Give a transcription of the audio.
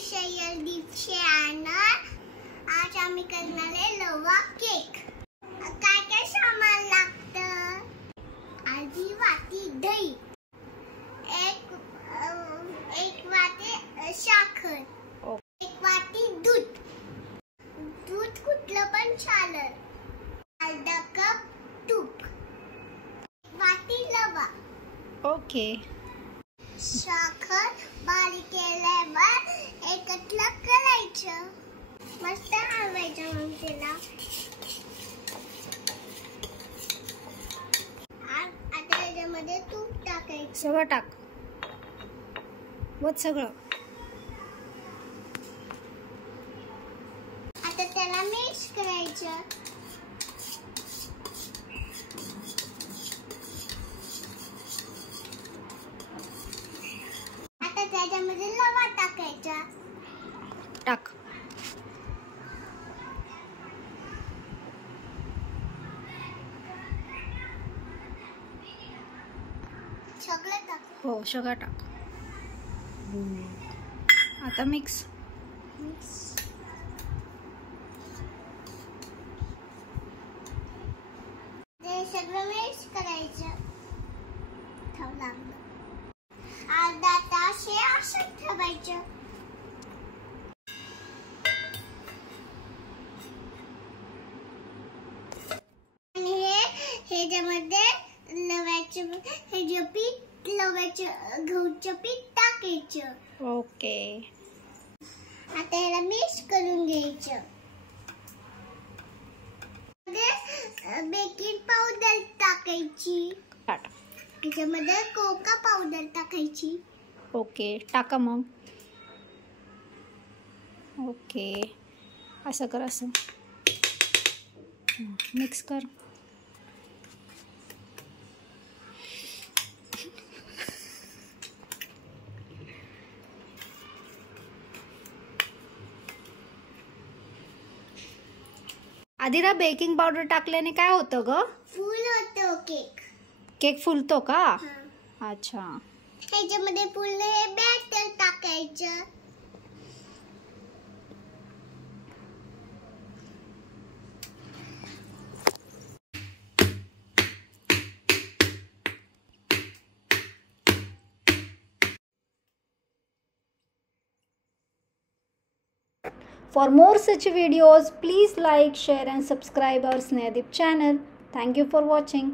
शयलदीप channel. आज आम्ही करणार आहे लव्वा केक. काय काय सामान लागतं? अर्धी वाटी दही, एक वाटी साखर, एक वाटी दूध. दूध कुठलं पण चालेल. अर्धा कप तूप, एक वाटी रवा. ओके. साखर बारीक केल्यावर एकत्र करायचं. मस्त हलवायचं मग त्याला. आता याच्यामध्ये तूप टाकायचं. सगळं टाक. वत सगळं. आता त्याला मिक्स करायचं. आता त्याच्यामध्ये रवा टाकायचा. टाक. सगळं टाक. हो, सगळं टाक. आता मिक्स. ते सगळं मिक्स करायचं. अर्धा तास हे असं ठेवायचं. आणि ह्याच्यामध्ये गहूचं पीठ टाकायचं. ओके. आता याला मिक्स करून घ्यायचं. बेकिंग पावडर टाकायची. त्याच्यामध्ये कोका पावडर टाकायची. ओके, टाका मग. ओके, असं कर. असं मिक्स कर. आदिरा, बेकिंग पावडर टाकल्याने काय होतं ग? फुल होतो केक. केक फुलतो का? अच्छा. ह्याच्यामध्ये पूर्ण हे बॅटर टाकायचं. For more such videos, please like, share and subscribe our Snehadeep channel. Thank you for watching.